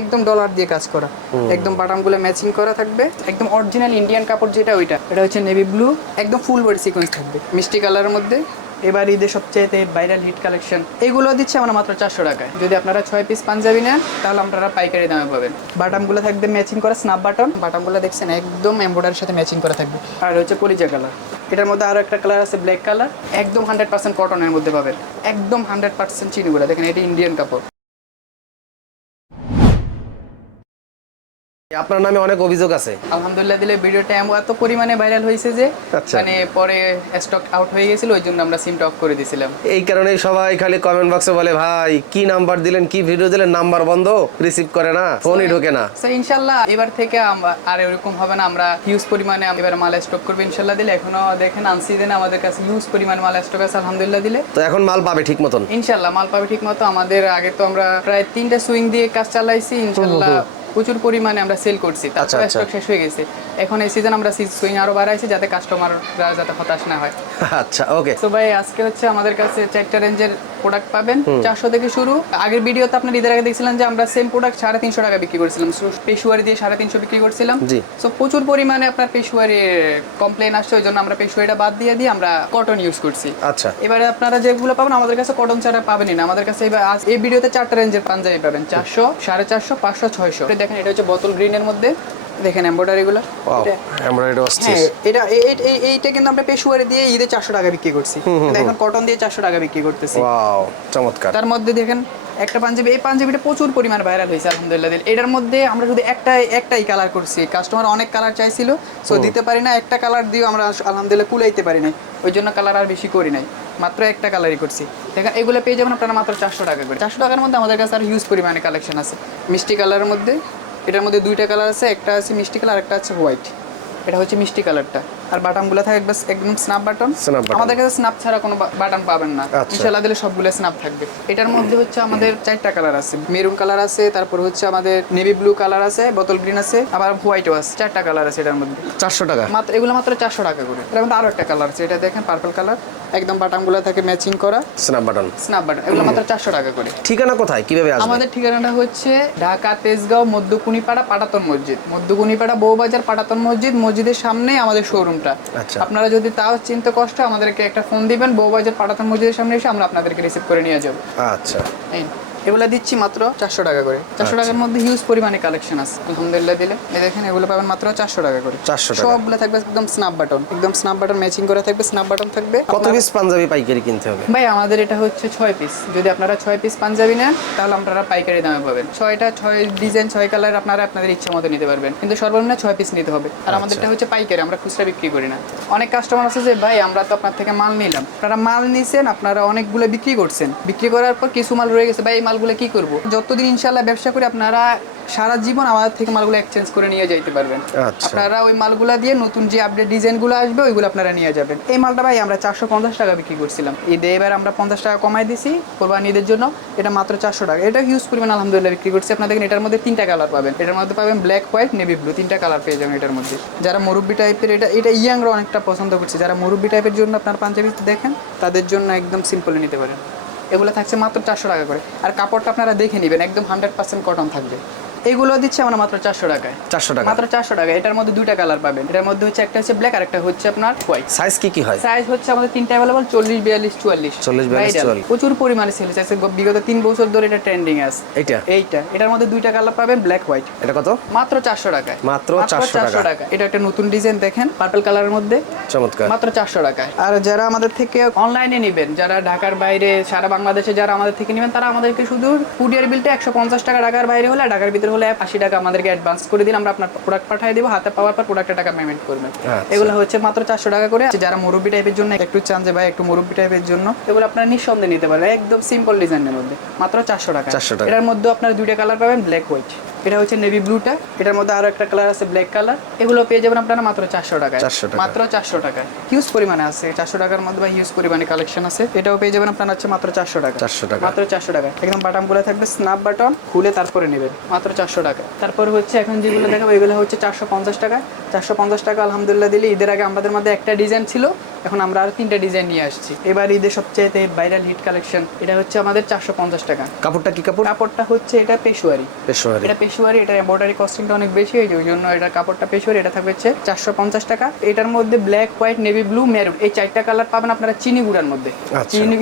একদম ডলার দিয়ে কাজ করা, একদম বাটামগুলো ম্যাচিং করা থাকবে, একদম অরিজিনাল ইন্ডিয়ান কাপড় যেটা ওইটা, এটা হচ্ছে নেভি ব্লু, একদম ফুল বডি সিকোয়েন্স থাকবে মিষ্টি কালারের মধ্যে। এবার ঈদের সবচেয়ে ভাইরাল হিট কালেকশন, এগুলো দিচ্ছে আমরা মাত্র 400 টাকায়। যদি আপনারা 6 পিস পাঞ্জাবি নেন তাহলে আপনারা পাইকারি দামে পাবেন। বাটামগুলো থাকবে ম্যাচিং করা স্ন্যাপ বাটন, বাটামগুলো দেখছেন একদম এমব্রয়ডারির সাথে ম্যাচিং করা থাকবে। আর হচ্ছে কলিজা কালার, এটার মধ্যে আরো একটা কালার আছে ব্ল্যাক কালার, একদম 100% কটনের মধ্যে পাবেন, একদম 100% চিনিগুলো দেখেন, এটা ইন্ডিয়ান কাপড়। আপনার নামে অনেক অভিযোগ আছে। আলহামদুলিল্লাহ দিলে ভিডিওটা এত পরিমাণে ভাইরাল হয়েছে যে আচ্ছা। মানে পরে স্টক আউট হয়ে গেছিল, ওই জন্য আমরা সিমটা অফ করে দিয়েছিলাম। এই কারণেই সবাই খালি কমেন্ট বক্সে বলে ভাই কি নাম্বার দিলেন, কি ভিডিও দিলেন, নাম্বার বন্ধ, রিসিভ করে না, ফোনই ঢোকে না। সো ইনশাআল্লাহ এবার থেকে আর এরকম হবে না, আমরা হিউজ পরিমাণে এবার মাল স্টক করবো ইনশাআল্লাহ দিলে। এখনো দেখেন আনসিজনে আমাদের কাছে হিউজ পরিমাণে মাল স্টক আছে আলহামদুলিল্লাহ দিলে। তো এখন মাল পাবে ঠিক মতন ইনশাআল্লাহ মাল পাবে ঠিক মতো। আমাদের আগে তো আমরা প্রায় 3টা সুইং দিয়ে কাজ চালাইছি, ইনশাআল্লাহ প্রচুর পরিমাণে আমরা সেল করছি, তারপরে স্টক শেষ হয়ে গেছে। এখন এই সিজন আমরা সুইং আরো বাড়াইছি যাতে কাস্টমাররা যাতে হতাশ না হয়। আচ্ছা ওকে। তো ভাই আজকে হচ্ছে আমাদের কাছে 4টা রেঞ্জের প্রোডাক্ট পাবেন, 400 থেকে শুরু। আগের ভিডিওতে আপনার ঈদের আগে দেখছিলেন যে আমরা সেম প্রোডাক্ট 350 টাকা বিক্রি করছিলাম, পেশুয়ারি দিয়ে 350 বিক্রি করছিলাম। জি। সো প্রচুর পরিমাণে আপনার পেশুয়ারি কমপ্লেন আসছে, ওই জন্য আমরা পেশুয়ারিটা বাদ দিয়ে আমরা কটন ইউজ করছি। আচ্ছা। এবারে আপনারা যেগুলো পাবেন আমাদের কাছে কটন ছাড়া পাবেনই না। আমাদের কাছে এবার এই ভিডিওতে 4টা রেঞ্জের পাঞ্জাবি পাবেন, 400, 450, 500, 600। দেখেন এটা হচ্ছে বোতল গ্রিনের মধ্যে, দেখেন এমব্রয়ডারি গুলো। হ্যাঁ, এইটা কিন্তু আমরা পেশুয়ারি দিয়ে ঈদে 400 টাকা বিক্রি করছি, এখন কটন দিয়ে 400 টাকা বিক্রি করতেছি। ওয়াও চমৎকার। তার মধ্যে দেখেন একটা পাঞ্জাবি, এই পাঞ্জাবিটা প্রচুর পরিমাণ ভাইরাল হয়েছে আলহামদুলিল্লাহ। এটার মধ্যে আমরা শুধু একটাই কালার করছি, কাস্টমার অনেক কালার চাইছিল, সো দিতে পারি না, একটা কালার দিয়েও আমরা আলহামদুলিল্লাহ কুলাইতে পারি নাই, ওই জন্য কালার আর বেশি করি নাই, মাত্র একটা কালারই করছি। দেখেন এগুলো পেয়ে যাবেন আপনারা মাত্র 400 টাকা করে। 400 টাকার মধ্যে আমাদের কাছে আর হিউজ পরিমাণে কালেকশন আছে মিষ্টি কালারের মধ্যে। এটার মধ্যে 2টা কালার আছে, একটা আছে মিষ্টি কালার, একটা আছে হোয়াইট। এটা হচ্ছে মিষ্টি কালারটা। আর বাটনগুলো থাকে একদম স্ন্যাপ বাটন। আমাদের কাছে স্ন্যাপ ছাড়া কোনো বাটন পাবেন না, ইনশাআল্লাহ দিলে সবগুলো স্ন্যাপ থাকবে। এটার মধ্যে হচ্ছে আমাদের 4টা কালার আছে, মেরুন কালার আছে, তারপর হচ্ছে আমাদের নেভি ব্লু কালার আছে, বোতল গ্রিন আছে, আবার হোয়াইটও আছে। 4টা কালার আছে এটার মধ্যে। 400 টাকা মাত্র, এগুলো মাত্র 400 টাকা করে। এটার মধ্যে আরো একটা কালার আছে, এটা দেখেন পার্পল কালার, একদম বাটনগুলো থাকে ম্যাচিং করা, স্ন্যাপ বাটন। এগুলো মাত্র 400 টাকা করে। ঠিকানা কোথায়, কিভাবে আসবে? আমাদের ঠিকানাটা হচ্ছে ঢাকা তেজগাঁও মধ্যকুনিপাড়া পাটাতন মসজিদ, মধ্যকুনিপাড়া বউবাজার পাটাতন মসজিদ, মসজিদের সামনে আমাদের শোরুমটা। আচ্ছা। আপনারা যদি তাও চিন্তা কষ্ট আমাদেরকে একটা ফোন দিবেন, বউবাজার পাটাতন মসজিদের সামনে এসে আমরা আপনাদেরকে রিসিভ করে নিয়ে যাবো। আচ্ছা। এগুলো দিচ্ছি মাত্র 400 টাকা করে। 400 টাকার মধ্যে হিউজ পরিমাণে কালেকশন আছে আলহামদুলিল্লাহ দিলে। এই দেখেন এগুলো পাবেন মাত্র 400 টাকা করে। 400 টাকা। সবগুলো থাকবে একদম স্ন্যাপ বাটন, একদম স্ন্যাপ বাটন ম্যাচিং করা থাকবে, স্ন্যাপ বাটন থাকবে। কত পিস পাঞ্জাবি পাইকারি কিনতে হবে? ভাই আমাদের এটা হচ্ছে 6 পিস। যদি আপনারা 6 পিস পাঞ্জাবি নেন তাহলে আপনারা পাইকারি দামে পাবেন। 6টা 6 ডিজাইন 6 কালার আপনারা আপনাদের ইচ্ছা মতো নিতে পারবেন, কিন্তু সর্বনিম্ন 6 পিস নিতে হবে। আর আমাদেরটা হচ্ছে পাইকারি, আমরা খুচরা বিক্রি করি না। অনেক কাস্টমার আছে যে ভাই আমরা তো আপনার থেকে মাল নিলাম, আপনারা মাল নিছেন, আপনারা অনেকগুলো বিক্রি করছেন, বিক্রি করার পর কিছু মাল রয়ে গেছে, ভাই এই মালগুলো কি করব? যতদিন ইনশাআল্লাহ ব্যবসা করে আপনারা সারা জীবন আমাদের থেকে মালগুলো এক্সচেঞ্জ করে নিয়ে যাইতে পারবেন। আপনারা ওই মালগুলা দিয়ে নতুন যে আপডেট ডিজাইনগুলো আসবে ওইগুলো আপনারা নিয়ে যাবেন। এই মালটা ভাই আমরা 450 টাকা বিক্রি করছিলাম, ঈদে এবার আমরা 50 টাকা কমাই দিছি কোরবানি ঈদের জন্য, এটা মাত্র 400 টাকা। এটা হিউজ পরিমাণ আলহামদুলিল্লাহ বিক্রি করছি। আপনারা দেখেন এটার মধ্যে 3টা কালার পাবেন, এটার মধ্যে পাবেন ব্ল্যাক, হোয়াইট, নেভি ব্লু, 3টা কালার পেয়ে যাবেন এটার মধ্যে। যারা মুরব্বি টাইপের, এটা ইয়াংরা অনেকটা পছন্দ করছে, যারা মুরব্বি টাইপের জন্য আপনার পাঞ্জাবি দেখেন তাদের জন্য একদম সিম্পলে নিতে পারেন। এগুলো থাকছে মাত্র 400 টাকা করে। আর কাপড়টা আপনারা দেখে নেবেন, একদম 100% কটন থাকবে। এগুলো দিচ্ছে আমরা মাত্র 400 টাকায়। 400 টাকা, মাত্র 400 টাকা। এটার মধ্যে 2টা কালার পাবেন, এটার মধ্যে হচ্ছে একটা হচ্ছে ব্ল্যাক আর একটা হচ্ছে আপনার হোয়াইট। সাইজ কি কি হয়? সাইজ হচ্ছে আমাদের 3টা अवेलेबल, 40, 42, 44। 40, 42, 44 প্রচুর পরিমাণে সেল আছে, বিগত 3 বছর ধরে এটা ট্রেন্ডিং আছে। এটার মধ্যে 2টা কালার পাবেন, ব্ল্যাক হোয়াইট। এটা কত? মাত্র 400 টাকায়। মাত্র 400 টাকা। এটা একটা নতুন ডিজাইন দেখেন পার্পল কালারের মধ্যে, চমৎকার, মাত্র 400 টাকায়। আর যারা আমাদের থেকে অনলাইনে নেবেন, যারা ঢাকার বাইরে, সারা বাংলাদেশে যারা আমাদের থেকে নেবেন, তারা আমাদেরকে শুধু কুরিয়ার বিলটা 150 টাকা, ঢাকার বাইরে হলে, ঢাকার ভিতরে হলে 80 টাকা আমাদেরকে অ্যাডভান্স করে দিন, আমরা আপনার প্রোডাক্ট পাঠিয়ে দেবো, হাতে পাওয়ার পর প্রোডাক্টের টাকা পেমেন্ট করবেন। এগুলো হচ্ছে মাত্র 400 টাকা করে। যারা মুরব্বি টাইপের জন্য একটু চান যে ভাই একটু মুরব্বি টাইপের জন্য, এগুলো আপনারা নিঃসন্দেহে নিতে পারবেন, একদম সিম্পল ডিজাইনের মধ্যে মাত্র 400 টাকা। এটার মধ্যে আপনারা 2টা কালার পাবেন, ব্ল্যাক, হোয়াইট। এটা হচ্ছে নেভি ব্লুটা, এটার মধ্যে আরো একটা কালার আছে ব্ল্যাক কালার। এগুলো পেয়ে যাবেন আপনারা মাত্র 400 টাকায়। মাত্র 400 টাকায় হিউজ পরিমাণে আছে, 400 টাকার মধ্যে বা হিউজ পরিমাণে কালেকশন আছে। এটাও পেয়ে যাবেন আপনারা হচ্ছে মাত্র 400 টাকা। 400 টাকা, মাত্র 400 টাকা। একদম বাটনগুলো থাকবে স্ন্যাপ বাটন, খুলে তারপরে নেবেন, মাত্র 400 টাকা। তারপর হচ্ছে এখন যেগুলো দেখাবো এগুলো হচ্ছে 450 টাকা। 450 টাকা আলহামদুলিল্লাহ দিলে। ঈদের আগে আমাদের মধ্যে একটা ডিজাইন ছিল, এখন আমরা আর 3টা ডিজাইন নিয়ে আসছি। এবার ঈদের সবচেয়ে ভাইরাল হিট কালেকশন, এটা হচ্ছে আমাদের 450 টাকা। কাপড়টা কি কাপড়? কাপড়টা হচ্ছে এটা পেশোয়ারি। এটা পেশোয়ারি, এটা এমব্রয়ডারি কস্টিংটা অনেক বেশি, ওই জন্য এটা কাপড়টা পেশোয়ারি। এটা থাকবে হচ্ছে 450 টাকা। এটার মধ্যে black, white, navy blue, maroon এই 4টা কালার পাবেন আপনারা চিনি গুঁড়ার মধ্যে।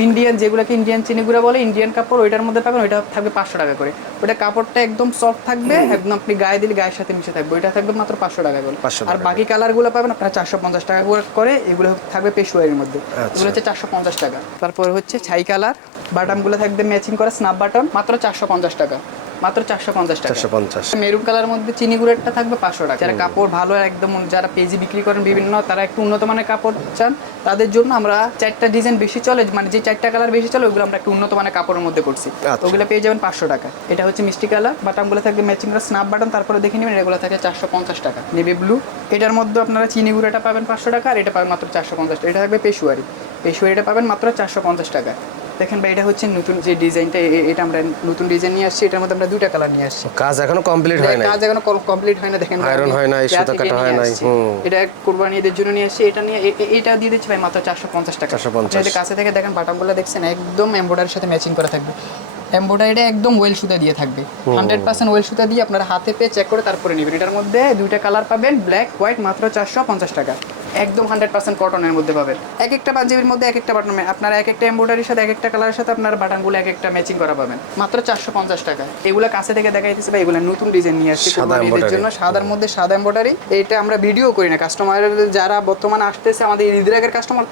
ইন্ডিয়ান, যেগুলোকে ইন্ডিয়ান চিনি গুঁড়া বলে, ইন্ডিয়ান কাপড় ওইটার মধ্যে পাবেন। ওইটা থাকবে 500 টাকা করে। ওটা কাপড়টা একদম সফট থাকবে, একদম আপনি গায়ে দিলে গায়ের সাথে মিশে থাকবে। ওইটা থাকবে মাত্র 500 টাকা করে। আর বাকি কালারগুলো পাবেন আপনারা 450 টাকা করে। এগুলো থাকবে পেশোয়ারির মধ্যে, এগুলো হচ্ছে 450 টাকা। তারপর হচ্ছে ছাই কালার, বাটনগুলো থাকবে ম্যাচিং করা স্ন্যাপ বাটন, মাত্র 450 টাকা। মাত্র 450 টাকা। 450। মেরুন কালার মধ্যে চিনি গুঁড়েরটা থাকবে 500 টাকা। যারা কাপড় ভালো একদম, যারা পেজি বিক্রি করেন বিভিন্ন, তারা একটু উন্নত মানের কাপড় চান, তাদের জন্য আমরা 4টা ডিজাইন বেশি চলে, মানে যে 4টা কালার বেশি চলে ওগুলো আমরা একটু উন্নত মানের কাপড়ের মধ্যে করছি। ওগুলো পেয়ে যাবেন 500 টাকা। এটা হচ্ছে মিষ্টি কালার, বাটনগুলো থাকবে ম্যাচিং করা স্ন্যাপ বাটন। তারপরে দেখে নেবেন এগুলো থাকে 450 টাকা। নেভি ব্লু, এটার মধ্যে আপনারা চিনি গুঁড়াটা পাবেন 500 টাকা, আর এটা পাবেন মাত্র 450 টাকা। এটা থাকবে পেশোয়ারি, পেশোয়ারিটা পাবেন মাত্র 450 টাকা। দেখেন ভাই, এটা হচ্ছে নতুন যে ডিজাইনটা, এটা আমরা নতুন ডিজাইন নিয়ে আসছি। এটার মধ্যে আমরা 2টা কালার নিয়ে আসছি। কাজ এখনো কমপ্লিট হয় না, কাজ এখনো কমপ্লিট হয় না। দেখেন আয়রন হয় না, সুতা কাটা হয় না। এটা কুরবানি ঈদের জন্য নিয়ে আসছি। এটা নিয়ে এটা দিয়ে দিচ্ছি ভাই মাত্র 450 টাকা। 450। যদি কাছে থেকে দেখেন বাটনগুলো দেখছেন একদম এমব্রয়ডারির সাথে ম্যাচিং করা থাকবে। এমব্রয়ডারিটা একদম ওয়েল সুতা দিয়ে থাকবে, 100% ওয়েল সুতা দিয়ে আপনারা হাতে পেয়ে চেক করে তারপরে নেবেন। এটার মধ্যে 2টা কালার পাবেন, ব্ল্যাক, হোয়াইট, মাত্র 450 টাকা। একদম 100% কটনের মধ্যে পাবেন। এক একটা পাঞ্জাবির মধ্যে এক একটা বাটন, আপনারা এক একটা এমব্রয়ডারির সাথে এক একটা কালারের সাথে আপনার বাটনগুলো এক একটা ম্যাচিং করা পাবেন, মাত্র 450 টাকা। এগুলো কাছে থেকে দেখাইতেছে ভাই, এগুলো নতুন ডিজাইন নিয়ে আসছি কুরবানির জন্য। সাদার মধ্যে সাদা এমব্রয়ডারি, এটা আমরা ভিডিও করি না, কাস্টমার যারা বর্তমানে আসতেছে আমাদের ঈদের আগের কাস্টমার,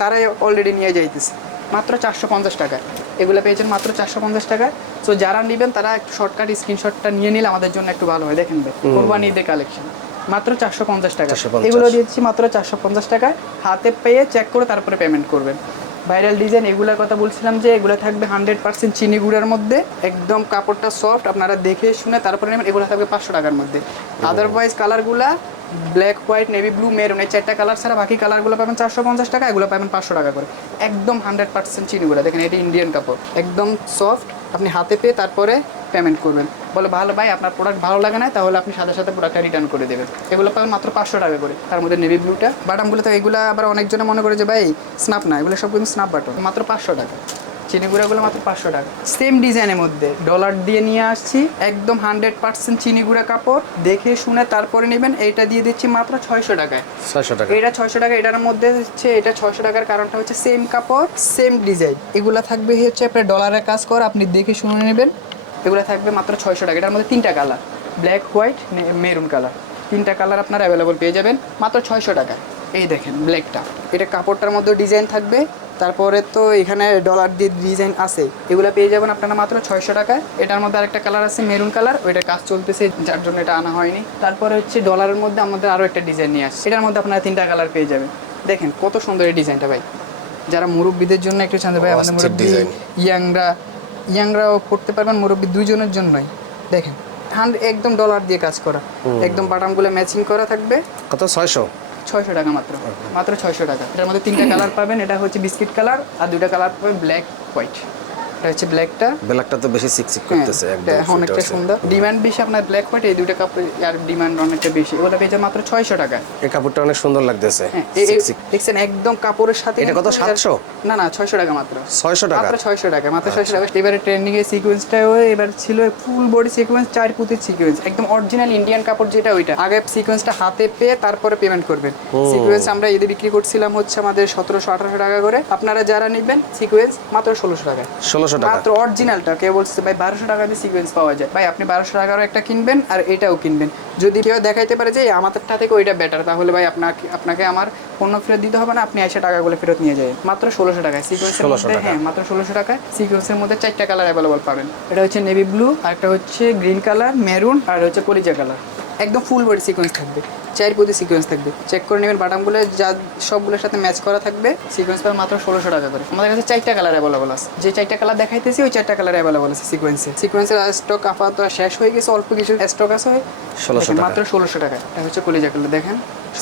তারাই অলরেডি নিয়ে যাইতেছে মাত্র 450 টাকা। এগুলো পেয়েছেন মাত্র 450 টাকা। সো যারা নেবেন তারা একটু শর্টকাট স্ক্রিনশটটা নিয়ে নিলে আমাদের জন্য একটু ভালো হয়। দেখেন ভাই, কুরবানি ঈদের কালেকশন মাত্র 450 টাকা। এগুলো দিচ্ছি মাত্র 450 টাকায়। হাতে পেয়ে চেক করে তারপরে পেমেন্ট করবেন। ভাইরাল ডিজাইন এগুলোর কথা বলছিলাম যে এগুলো থাকবে 100% চিনি গুঁড়ার মধ্যে, একদম কাপড়টা সফট, আপনারা দেখে শুনে তারপরে নেবেন। এগুলো থাকবে 500 টাকার মধ্যে। আদারওয়াইজ কালারগুলা black, white, navy blue, maroon এই 4টা কালার ছাড়া বাকি কালারগুলো পাবেন 450 টাকা। এগুলো পাবেন 500 টাকা করে। একদম 100% চিনি গুঁড়া। দেখেন এটা ইন্ডিয়ান কাপড়, একদম সফট, আপনি হাতে পেয়ে তারপরে পেমেন্ট করবেন। বলে ভালো ভাই আপনার প্রোডাক্ট ভালো লাগে না, তাহলে আপনি সাথে সাথে প্রোডাক্টটা রিটার্ন করে দেবেন। এগুলো পাবেন মাত্র 500 টাকা করে। তার মধ্যে নেভি ব্লুটা, বাটনগুলো তো এগুলো আবার অনেকজনে মনে করে যে ভাই স্ন্যাপ না, এগুলো সব কিন্তু স্ন্যাপ বাটন, মাত্র 500 টাকা। চিনি গুঁড়াগুলো মাত্র 500 টাকা। সেম ডিজাইনের মধ্যে ডলার দিয়ে নিয়ে আসছি, একদম 100% চিনি গুঁড়া কাপড়, দেখে শুনে তারপরে নেবেন। এইটা দিয়ে দিচ্ছি মাত্র 600 টাকায়। 600 টাকা, এটা 600 টাকা। এটার মধ্যে হচ্ছে এটা 600 টাকার কারণটা হচ্ছে সেম কাপড় সেম ডিজাইন। এগুলো থাকবে হচ্ছে আপনার ডলারের কাজ করা, আপনি দেখে শুনে নেবেন। এগুলো থাকবে মাত্র 600 টাকা। এটার মধ্যে 3টা colour, black, white, maroon colour, 3টা কালার আপনারা অ্যাভেলেবল পেয়ে যাবেন মাত্র 600 টাকা। এই দেখেন ব্ল্যাকটা, এটা কাপড়টার মধ্যে ডিজাইন থাকবে, তারপরে তো এখানে ডলার দিয়ে ডিজাইন আছে। এগুলো পেয়ে যাবেন আপনারা মাত্র 600 টাকায়। এটার মধ্যে আরেকটা কালার আছে মেরুন কালার, ওইটা কাজ চলতেছে যার জন্য এটা আনা হয়নি। তারপরে হচ্ছে ডলারের মধ্যে আমাদের আরও একটা ডিজাইন নিয়ে আসছে, এটার মধ্যে আপনারা 3টা কালার পেয়ে যাবেন। দেখেন কত সুন্দর এই ডিজাইনটা ভাই, যারা মুরব্বীদের জন্য একটু চান ভাই, আমাদের মুরব্বী ইয়াংরাও পড়তে পারবেন, মুরব্বী দুইজনের জন্যই। দেখেন একদম ডলার দিয়ে কাজ করা, একদম বাটামগুলো ম্যাচিং করা থাকবে। কত? 600 টাকা মাত্র, মাত্র 600 টাকা। এটার মধ্যে 3টা কালার পাবেন, এটা হচ্ছে বিস্কিট কালার, আর 2টা কালার পাবেন ব্ল্যাক, হোয়াইট। এটা হচ্ছে ব্ল্যাকটা তো বেশি সিকসিক করতেছে, একদম অনেকটা সুন্দর, ডিমান্ড বেশি আপনার ব্ল্যাক, হোয়াইট এই 2টা কাপড় আর ডিমান্ড অনেকটা বেশি। ওটা পেয়েছে মাত্র 600 টাকা। এই কাপড়টা অনেক সুন্দর লাগতেছে, দেখছেন একদম কাপড়ের সাথে। এটা কত? 700? না 600 টাকা মাত্র। 600 টাকা, মাত্র 600 টাকা, মাত্র 600 টাকা। এবারে ট্রেন্ডিং এর সিকোয়েন্সটাও এবার ছিল ফুল বডি সিকোয়েন্স, 4 পুঁতির সিকোয়েন্স, একদম অরিজিনাল ইন্ডিয়ান কাপড় যেটা, ওইটা আগে সিকোয়েন্সটা হাতে পেয়ে তারপরে পেমেন্ট করবেন। সিকোয়েন্স আমরা ঈদে বিক্রি করছিলাম হচ্ছে আমাদের 1700-1800 টাকা করে। আপনারা যারা নেবেন সিকোয়েন্স মাত্র 1600 টাকা। 1600 টাকা মাত্র অরিজিনালটা। কেউ বলছে ভাই 1200 টাকা দিয়ে সিকোয়েন্স পাওয়া যায়, ভাই আপনি 1200 টাকারও একটা কিনবেন আর এটাও কিনবেন। যদি কেউ দেখাইতে পারে যে আমাদেরটা থেকে ওইটা বেটার, তাহলে ভাই আপনাকে আমার পণ্য ফেরত দিতে হবে না, আপনি এসে টাকাগুলো ফেরত নিয়ে যাবেন। মাত্র 1600 টাকায় সিকোয়েন্সের মধ্যে, হ্যাঁ মাত্র 1600 টাকায় সিকোয়েন্সের মধ্যে 4টা কালার অ্যাভেলেবল পাবেন। এটা হচ্ছে নেভি ব্লু, আর একটা হচ্ছে গ্রিন কালার, মেরুন, আর হচ্ছে কলিজা কালার। একদম ফুল বডি সিকোয়েন্স থাকবে, 4 পুঁতি সিকোয়েন্স থাকবে। চেক করে নেবেন বাটামগুলো, যা সবগুলোর সাথে ম্যাচ করা থাকবে। সিকোয়েন্স পাবেন মাত্র 1600 টাকা করে। আমাদের কাছে 4টা কালার অ্যাভেলেবল আছে, যে 4টা কালার দেখাইতেছি ওই 4টা কালার অ্যাভেলেবল আছে সিকোয়েন্সের স্টক আপাতত শেষ হয়ে গেছে, অল্প কিছু স্টক আছে। 1600 টাকা, মাত্র 1600 টাকা। এটা হচ্ছে কলিজা কালার, দেখেন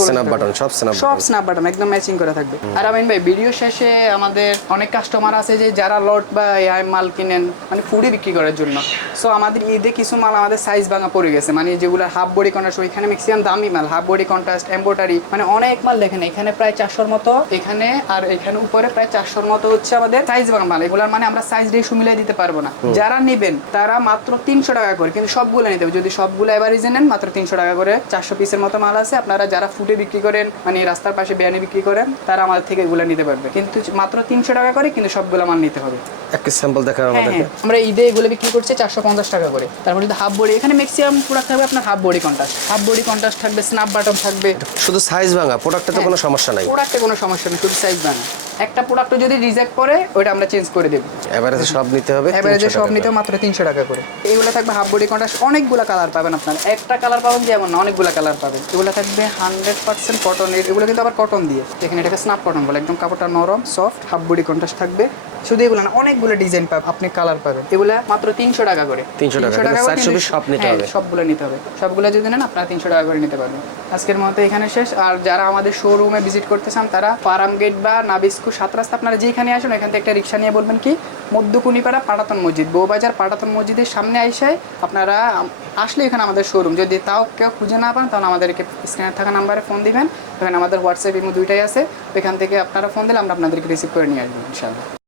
স্ন্যাপ বাটন, সব স্ন্যাপ সব স্ন্যাপ বাটন একদম ম্যাচিং করে থাকবে। আর আমিন ভাই ভিডিও শেষে আমাদের অনেক কাস্টমার আছে যে যারা লট বা এআই মাল কিনেন মানে ফুডে বিক্রি করার জন্য। সো আমাদের ঈদে কিছু মাল আমাদের সাইজ ভাঙা পড়ে গেছে, মানে যেগুলো হাফ বডি কন্ট্রাস্ট, ওইখানে ম্যাক্সিমাম দামি মাল, হাফ বডি কন্ট্রাস্ট, এমব্রয়ডারি, মানে অনেক মাল দেখেন এখানে প্রায় 400-র মতো, এখানে আর এখানে উপরে প্রায় 400-র মতো হচ্ছে আমাদের সাইজ ভাঙা মাল। এগুলোর মানে আমরা সাইজ রেশু মিলাই দিতে পারবো না। যারা নেবেন তারা মাত্র 300 টাকা করে, কিন্তু সবগুলো নিতে হবে। যদি সবগুলো এভারেজে নেন মাত্র 300 টাকা করে, 400 পিসের মতো মাল আছে। আপনারা যারা ফুডে বিক্রি করেন মানে রাস্তার পাশে বিরিয়ানি বিক্রি করেন তারা আমাদের থেকে এগুলো নিতে পারবে, কিন্তু মাত্র 300 টাকা করে, কিন্তু সবগুলো মাল নিতে হবে। একটা স্যাম্পল দেখার হ্যাঁ আমাদেরকে। হ্যাঁ, আমরা ঈদে এগুলো বিক্রি করছি 450 টাকা করে। তারপর যদি হাফ বডি, এখানে ম্যাক্সিমাম প্রোডাক্ট থাকবে আপনার half body contrast, half body contrast থাকবে, স্ন্যাপ বাটন থাকবে। শুধু সাইজ ভাঙা, প্রোডাক্টে তো কোনো সমস্যা নাই। প্রোডাক্টে কোনো সমস্যা নেই, শুধু সাইজ বানা। একটা প্রোডাক্ট যদি রিজেক্ট করে ওইটা আমরা চেঞ্জ করে দেব। এভারেজে সব নিতে হবে, এভারেজে 300 সব টাকা নিতে করে। মাত্র 300 টাকা করে। এইগুলো থাকবে হাফ বডি কন্ট্রাস্ট, অনেকগুলো কালার পাবেন আপনার, একটা কালার পাবেন যেমন না, অনেকগুলো কালার পাবেন। এগুলো থাকবে 100% কটনের, এগুলো কিন্তু আবার কটন দিয়ে, এখানে এটাকে স্ন্যাপ কটন বলে, একদম কাপড়টা নরম সফট, হাফ বডি কন্ট্রাস্ট থাকবে। শুধু এগুলো না, অনেকগুলো ডিজাইন পাবেন, আপনি কালার পাবেন। এগুলা মাত্র 300 টাকা করে। 300 টাকা, করে, 400 পিস সব নিতে হ্যাঁ, হবে। সবগুলো নিতে হবে। সবগুলো যদি নেন আপনারা 300 টাকা করে নিতে পারবেন। আজকের মতো এখানে শেষ। আর যারা আমাদের শোরুমে ভিজিট করতে চান তারা ফার্ম গেট বা নাবিস্কু 7 রাস্তা, আপনারা যেখানে আসুন এখান থেকে একটা রিক্সা নিয়ে বলবেন কি মধ্যকুনিপাড়া পাটাতন মসজিদ, বউবাজার পাটাতন মসজিদের সামনে আইসায় আপনারা আসলে এখানে আমাদের শোরুম। যদি তাও কেউ খুঁজে না পান তাহলে আমাদেরকে স্ক্রিনে থাকা নাম্বারে ফোন দিবেন, এখানে আমাদের হোয়াটসঅ্যাপ ইমো দুইটাই আছে, ওইখান থেকে আপনারা ফোন দিলে আমরা আপনাদেরকে রিসিভ করে নিয়ে আসবো ইনশাআল্লাহ।